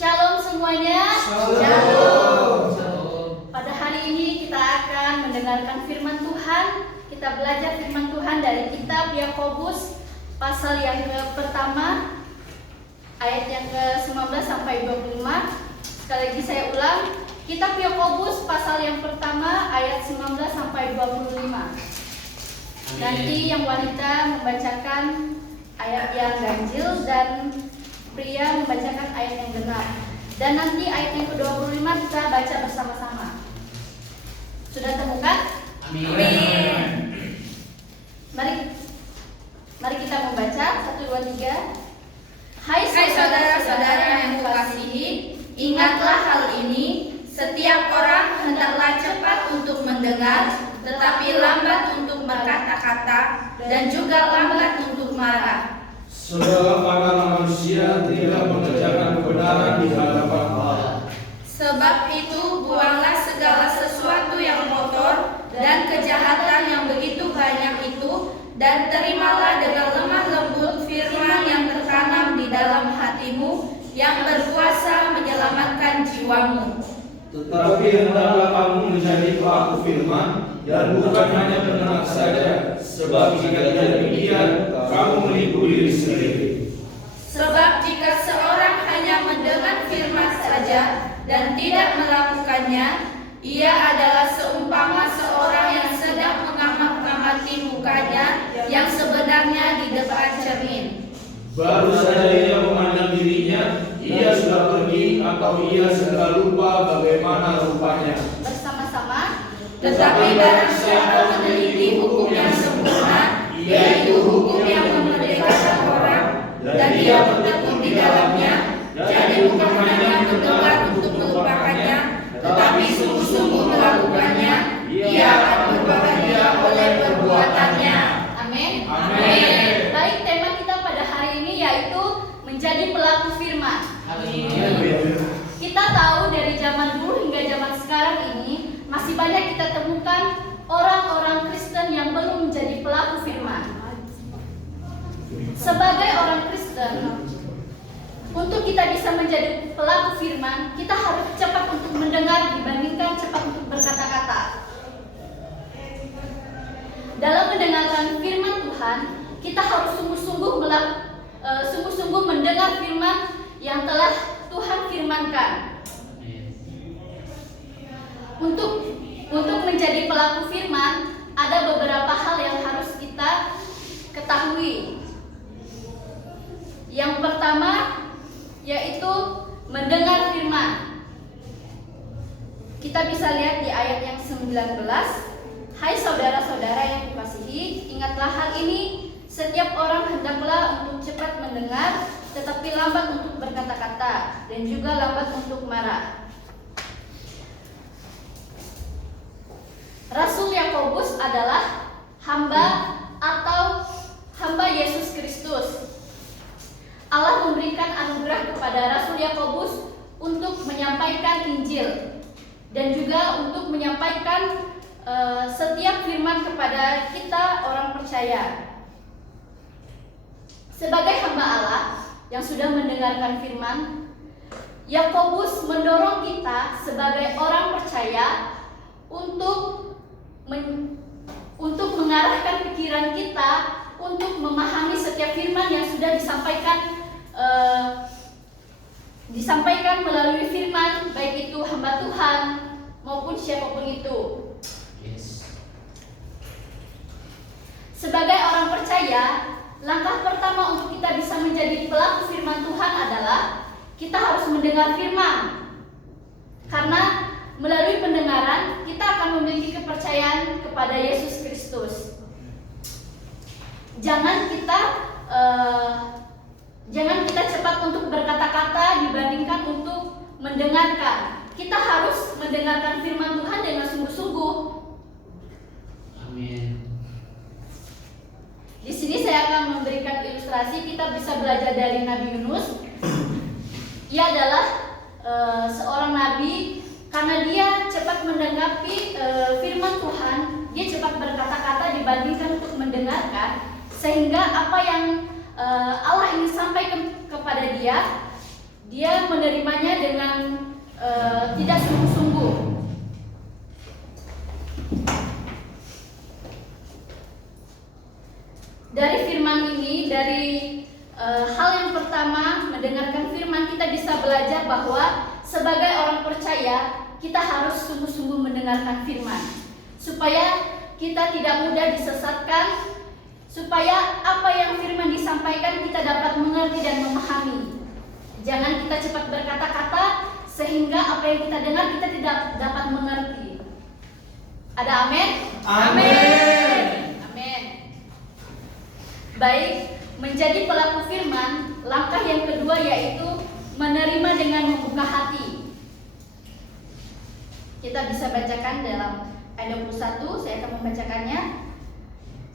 Shalom semuanya. Shalom. Pada hari ini kita akan mendengarkan firman Tuhan. Kita belajar firman Tuhan dari kitab Yakobus pasal yang pertama ayat yang ke-19 sampai 25. Sekali lagi saya ulang, kitab Yakobus pasal yang pertama ayat 19 sampai 25. Nanti yang wanita membacakan ayat yang ganjil dan pria membacakan ayat yang genap. Dan nanti ayat yang ke-25 kita baca bersama-sama. Sudah temukan? Amin. Mari kita membaca 1, 2, 3. Hai saudara-saudara yang kukasihi, ingatlah hal ini. Setiap orang hendaklah cepat untuk mendengar, tetapi lambat untuk berkata-kata, dan juga lambat untuk marah. Sebab anak manusia tidak mengerjakan kebenaran di hadapan Allah. Sebab itu buanglah segala sesuatu yang kotor dan kejahatan yang begitu banyak itu, dan terimalah dengan lemah lembut firman yang tertanam di dalam hatimu, yang berkuasa menyelamatkan jiwamu. Tetapi hendaklah kamu menjadi pelaku firman, dan bukan hanya pendengar saja, sebab jika tidak demikian, kamu menipu diri sendiri. Sebab jika seorang hanya mendengar firman saja dan tidak melakukannya, ia adalah seumpama seorang yang sedang mengamati mukanya yang sebenarnya di depan cermin. Baru saja ia memandang dirinya, ia sudah pergi atau ia sudah lupa bagaimana rupanya. bersama-sama. Tetapi barang siapa meneliti hukum yang sempurna, yaitu hukum yang memerdekakan orang, dan ia bertekun di dalamnya, jadi bukan hanya mendengar untuk melupakannya, tetapi sungguh-sungguh melakukannya, ia akan berbahagia oleh perbuatannya. Amin. Amin. Baik, tema kita pada hari ini yaitu menjadi pelaku firman. Kita tahu dari zaman dulu hingga zaman sekarang ini masih banyak kita temukan orang-orang Kristen yang belum menjadi pelaku firman. Sebagai orang Kristen, untuk kita bisa menjadi pelaku firman, kita harus cepat untuk mendengar dibandingkan cepat untuk berkata-kata. Dalam mendengarkan firman Tuhan, kita harus sungguh-sungguh mendengar firman yang telah Tuhan firmankan. Untuk menjadi pelaku firman, ada beberapa hal yang harus kita ketahui. Yang pertama yaitu mendengar firman. Kita bisa lihat di ayat yang 19. Hai saudara-saudara yang kukasihi, ingatlah hal ini. Setiap orang hendaklah untuk cepat mendengar, tetapi lambat untuk berkata-kata, dan juga lambat untuk marah. Rasul Yakobus adalah hamba atau hamba Yesus Kristus. Allah memberikan anugerah kepada Rasul Yakobus untuk menyampaikan Injil dan juga untuk menyampaikan setiap firman kepada kita orang percaya. Sebagai hamba Allah yang sudah mendengarkan firman, Yakobus mendorong kita sebagai orang percaya untuk mengarahkan pikiran kita untuk memahami setiap firman yang sudah disampaikan melalui firman, baik itu hamba Tuhan maupun siapapun itu. Sebagai orang percaya, langkah pertama untuk kita bisa menjadi pelaku firman Tuhan adalah kita harus mendengar firman. Karena melalui pendengaran kita akan memiliki kepercayaan kepada Yesus Kristus. Jangan kita cepat untuk berkata-kata dibandingkan untuk mendengarkan. Kita harus mendengarkan firman Tuhan dengan sungguh-sungguh. Amin. Di sini saya akan memberikan ilustrasi. Kita bisa belajar dari Nabi Yunus. Ia adalah seorang nabi. Karena dia cepat menanggapi firman Tuhan, dia cepat berkata-kata dibandingkan untuk mendengarkan, sehingga apa yang Allah ingin sampaikan kepada dia menerimanya tidak sungguh-sungguh. Dari firman ini, dari hal yang pertama, mendengarkan firman, kita bisa belajar bahwa sebagai orang percaya kita harus sungguh-sungguh mendengarkan firman, supaya kita tidak mudah disesatkan, supaya apa yang firman disampaikan kita dapat mengerti dan memahami. Jangan kita cepat berkata-kata sehingga apa yang kita dengar kita tidak dapat mengerti. Ada amin? Amin. Amin. Baik, menjadi pelaku firman, langkah yang kedua yaitu menerima dengan membuka hati. Kita bisa bacakan dalam ayat 21, saya akan membacakannya.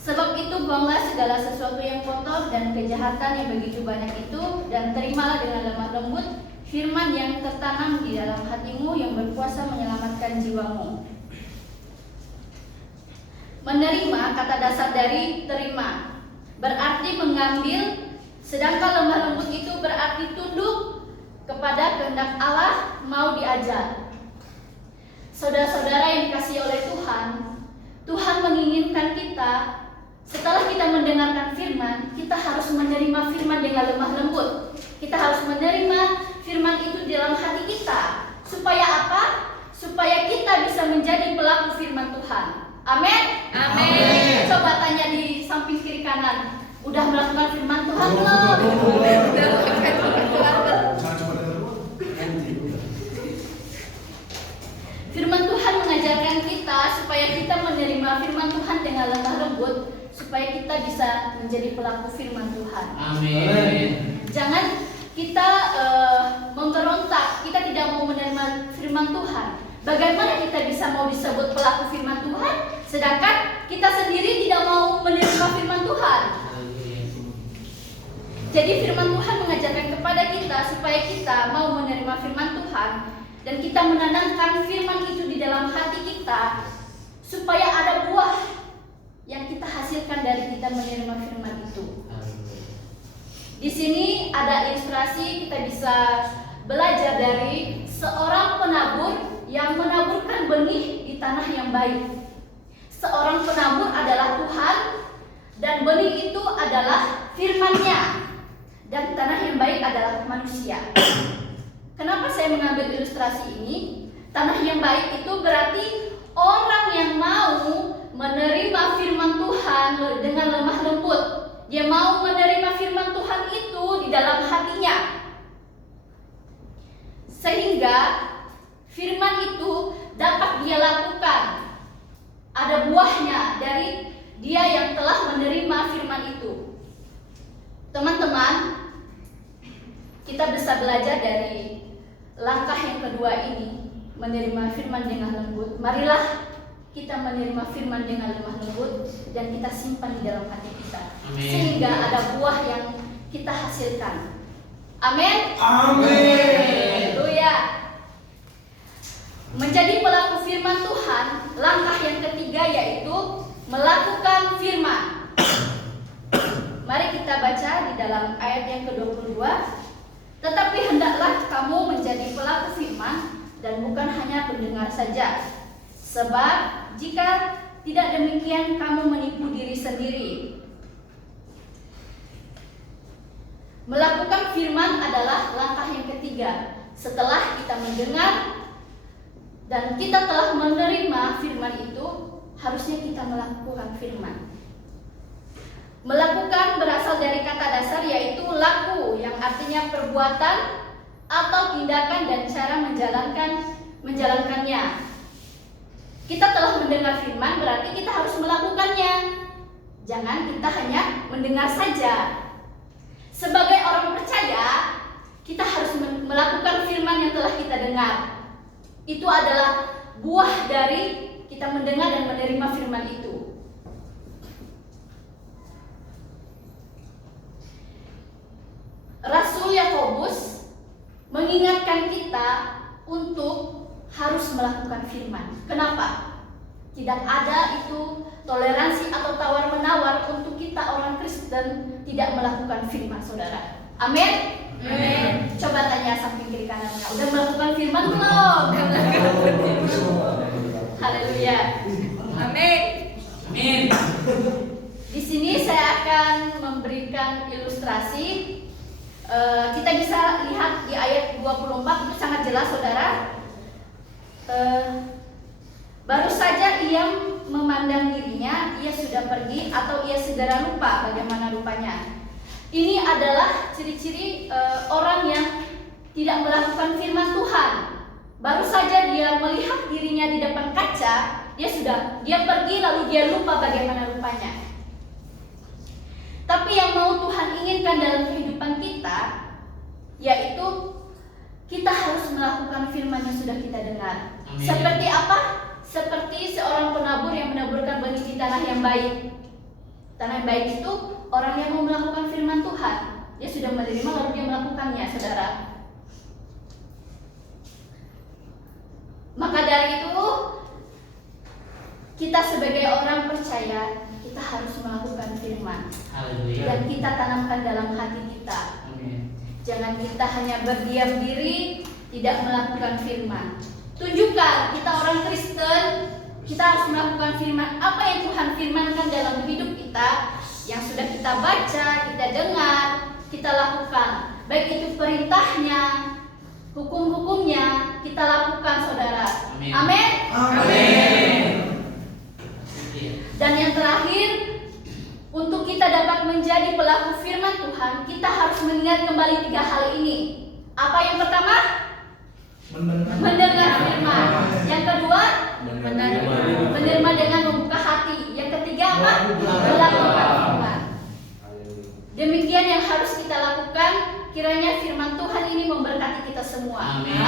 Sebab itu buanglah segala sesuatu yang kotor dan kejahatan yang begitu banyak itu, dan terimalah dengan lemah lembut firman yang tertanam di dalam hatimu yang berkuasa menyelamatkan jiwamu. Menerima, kata dasar dari terima, berarti mengambil, sedangkan lemah lembut itu berarti tunduk kepada kehendak Allah, mau diajar. Saudara-saudara yang dikasihi oleh Tuhan, Tuhan menginginkan kita, setelah kita mendengarkan firman, kita harus menerima firman dengan lemah lembut. Kita harus menerima firman itu di dalam hati kita. Supaya apa? Supaya kita bisa menjadi pelaku firman Tuhan. Amin? Amin. Coba tanya di samping kiri kanan, udah melakukan firman Tuhan belum? Firman Tuhan mengajarkan kita supaya kita menerima firman Tuhan dengan lemah lembut, supaya kita bisa menjadi pelaku firman Tuhan. Amin. Jangan kita memberontak, kita tidak mau menerima firman Tuhan. Bagaimana kita bisa mau disebut pelaku firman Tuhan, sedangkan kita sendiri tidak mau menerima firman Tuhan? Jadi firman Tuhan mengajarkan kepada kita supaya kita mau menerima firman Tuhan, dan kita menanamkan firman itu di dalam hati kita, supaya ada buah yang kita hasilkan dari kita menerima firman itu. Di sini ada ilustrasi, kita bisa belajar dari seorang penabur yang menaburkan benih di tanah yang baik. Seorang penabur adalah Tuhan, dan benih itu adalah firman-Nya, dan tanah yang baik adalah manusia. Kenapa saya mengambil ilustrasi ini? Tanah yang baik itu berarti orang yang mau menerima firman Tuhan dengan lemah lembut. Dia mau menerima firman Tuhan itu di dalam hatinya, sehingga firman itu dapat dia lakukan. Ada buahnya dari dia yang telah menerima firman itu. Teman-teman, kita bisa belajar dari langkah yang kedua ini, menerima firman dengan lembut. Marilah kita menerima firman dengan lemah lembut dan kita simpan di dalam hati kita. Amin. Sehingga ada buah yang kita hasilkan. Amin. Amin. Haleluya. Menjadi pelaku firman Tuhan, langkah yang ketiga yaitu melakukan firman. Mari kita baca di dalam ayat yang ke-22. Tetapi hendaklah kamu menjadi pelaku firman dan bukan hanya pendengar saja. Sebab jika tidak demikian kamu menipu diri sendiri. Melakukan firman adalah langkah yang ketiga. Setelah kita mendengar dan kita telah menerima firman itu, harusnya kita melakukan firman. Melakukan berasal dari kata dasar yaitu laku, yang artinya perbuatan atau tindakan dan cara menjalankannya. Kita telah mendengar firman, berarti kita harus melakukannya. Jangan kita hanya mendengar saja. Sebagai orang percaya, kita harus melakukan firman yang telah kita dengar. Itu adalah buah dari kita mendengar dan menerima firman itu. Rasul Yakobus mengingatkan kita untuk harus melakukan firman. Kenapa? Tidak ada itu toleransi atau tawar-menawar untuk kita orang Kristen tidak melakukan firman, saudara. Amin. Amin. Coba tanya samping kiri kanannya, udah melakukan firman belum? Haleluya. Amin. Amin. Di sini saya akan memberikan ilustrasi. Kita bisa lihat di ayat 24 itu sangat jelas, saudara. Baru saja ia memandang dirinya, ia sudah pergi atau ia segera lupa bagaimana rupanya. Ini adalah ciri-ciri orang yang tidak melakukan firman Tuhan. Baru saja dia melihat dirinya di depan kaca, dia pergi lalu dia lupa bagaimana rupanya. Tapi yang mau Tuhan inginkan dalam kehidupan kita, yaitu kita harus melakukan firman yang sudah kita dengar. Amin. Seperti apa? Seperti seorang penabur yang menaburkan benih di tanah yang baik. Tanah yang baik itu orang yang mau melakukan firman Tuhan. Dia sudah menerima lalu dia melakukannya, saudara. Maka dari itu, kita sebagai orang percaya, kita harus melakukan firman. Haleluya. Dan kita tanamkan dalam hati kita. Amin. Jangan kita hanya berdiam diri, tidak melakukan firman. Tunjukkan kita orang Kristen, kita harus melakukan firman. Apa yang Tuhan firmankan dalam hidup kita, yang sudah kita baca, kita dengar, kita lakukan. Baik itu perintahnya, hukum-hukumnya, kita lakukan, saudara. Amin. Amin. Amin. Dan yang terakhir, untuk kita dapat menjadi pelaku firman Tuhan, kita harus mengingat kembali 3 hal ini. Apa yang pertama? Mendengar firman. Yang kedua, menerima dengan membuka hati. Yang ketiga apa? Melakukan firman. Demikian yang harus kita lakukan. Kiranya firman Tuhan ini memberkati kita semua. Amin.